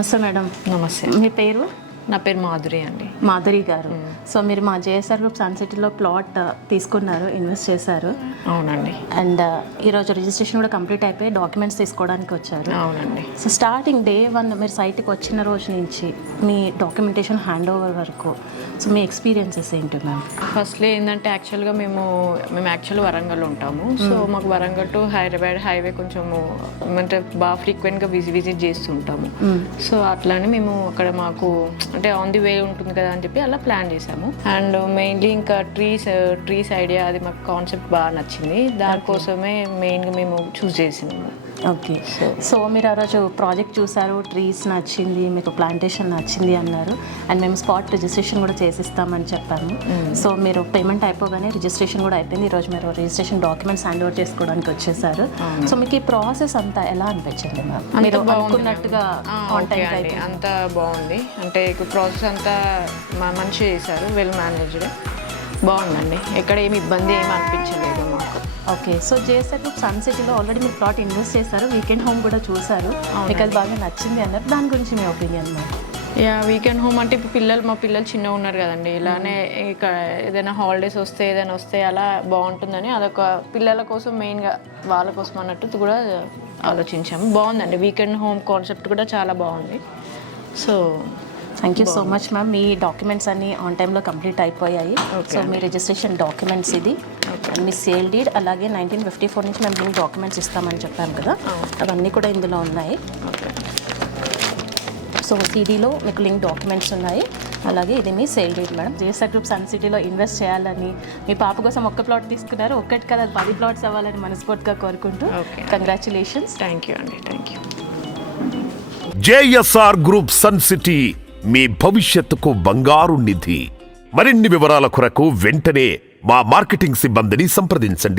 నమస్తే మేడం. నమస్తే. మీ పేరు? నా పేరు మాధురి అండి. మాధురి గారు. సో మీరు మా జేఎస్ఆర్ గ్రూప్ సన్ సిటీలో ప్లాట్ తీసుకున్నారు, ఇన్వెస్ట్ చేశారు. అవునండి. అండ్ ఈరోజు రిజిస్ట్రేషన్ కూడా కంప్లీట్ అయిపోయి డాక్యుమెంట్స్ తీసుకోవడానికి వచ్చారు. అవునండి. సో స్టార్టింగ్ డే 1 మీరు సైట్కి వచ్చిన రోజు నుంచి మీ డాక్యుమెంటేషన్ హ్యాండ్ ఓవర్ వరకు సో మీ ఎక్స్పీరియన్సెస్ ఏంటి మ్యామ్? ఫస్ట్లో ఏంటంటే యాక్చువల్గా మేము యాక్చువల్ వరంగల్ ఉంటాము. సో మాకు వరంగల్ టు హైదరాబాద్ హైవే కొంచెము అంటే బాగా ఫ్రీక్వెంట్గా విజిట్ చేస్తుంటాము. సో అట్లానే మేము అక్కడ మాకు అంటే ఆన్ ది వే ఉంటుంది కదా అని చెప్పి అలా ప్లాన్ చేసాము. అండ్ మెయిన్లీ ఇంకా ట్రీస్ ఐడియా అది మాకు కాన్సెప్ట్ బాగా నచ్చింది. దానికోసమే మెయిన్గా మేము చూస్ చేసినాము. ఓకే. సో మీరు ఆ రోజు ప్రాజెక్ట్ చూసారు, ట్రీస్ నచ్చింది, మీకు ప్లాంటేషన్ నచ్చింది అన్నారు. అండ్ మేము స్పాట్ రిజిస్ట్రేషన్ కూడా చేసిస్తామని చెప్పాము. సో మీరు పేమెంట్ అయిపోగానే రిజిస్ట్రేషన్ కూడా అయిపోయింది. ఈరోజు మీరు రిజిస్ట్రేషన్ డాక్యుమెంట్స్ హ్యాండ్ ఓవర్ చేసుకోవడానికి వచ్చేసారు. సో మీకు ఈ ప్రాసెస్ అంతా ఎలా అనిపించింది మ్యామ్? మీరు అనుకున్నట్టుగా అంతా బాగుంది. అంటే ప్రాసెస్ అంతా మంచిగా చేశారు, వెల్ మేనేజ్డ్, బాగుందండి. ఎక్కడ ఏమి ఇబ్బంది ఏమి అనిపించలేదు మాకు. Okay. So JSR group sun సిటీలో ఆల్రెడీ మీరు ప్లాట్ ఇన్వెస్ట్ చేశారు, వీకెండ్ హోమ్ కూడా చూసారు, మీకు అది బాగా నచ్చింది అన్నారు. దాని గురించి మీ ఒపీనియన్ మ్యామ్? వీకెండ్ హోమ్ అంటే ఇప్పుడు మా పిల్లలు చిన్నగా ఉన్నారు కదండి. ఇలానే ఇక్కడ ఏదైనా హాలిడేస్ వస్తే ఏదైనా వస్తే అలా బాగుంటుందని అదొక పిల్లల కోసం మెయిన్గా వాళ్ళ కోసం అన్నట్టు కూడా ఆలోచించాము. బాగుందండి, వీకెండ్ హోమ్ కాన్సెప్ట్ కూడా చాలా బాగుంది. So thank you so much ma'am. Me documents అన్నీ ఆన్ టైంలో కంప్లీట్ అయిపోయాయి. సో మీ రిజిస్ట్రేషన్ డాక్యుమెంట్స్ ఇది, మీ సేల్ డీడ్, అలాగే 1954 నుంచి మేము మీకు డాక్యుమెంట్స్ ఇస్తామని చెప్పాము కదా, అవన్నీ కూడా ఇందులో ఉన్నాయి. సో సీడీలో మీకు లింక్ డాక్యుమెంట్స్ ఉన్నాయి. అలాగే ఇది మీ sale deed madam. JSR group sun సిటీలో ఇన్వెస్ట్ చేయాలని, మీ పాప కోసం ఒక్క ప్లాట్ తీసుకున్నారు, ఒక్కటి కదా 10 ప్లాట్స్ అవ్వాలని మనస్ఫూర్తిగా కోరుకుంటూ కంగ్రాచులేషన్స్. థ్యాంక్ యూ అండి. Thank you. JSR group sun city మీ భవిష్యత్తుకు బంగారు నిధి. మరిన్ని వివరాల కొరకు వెంటనే మా మార్కెటింగ్ సిబ్బందిని సంప్రదించండి.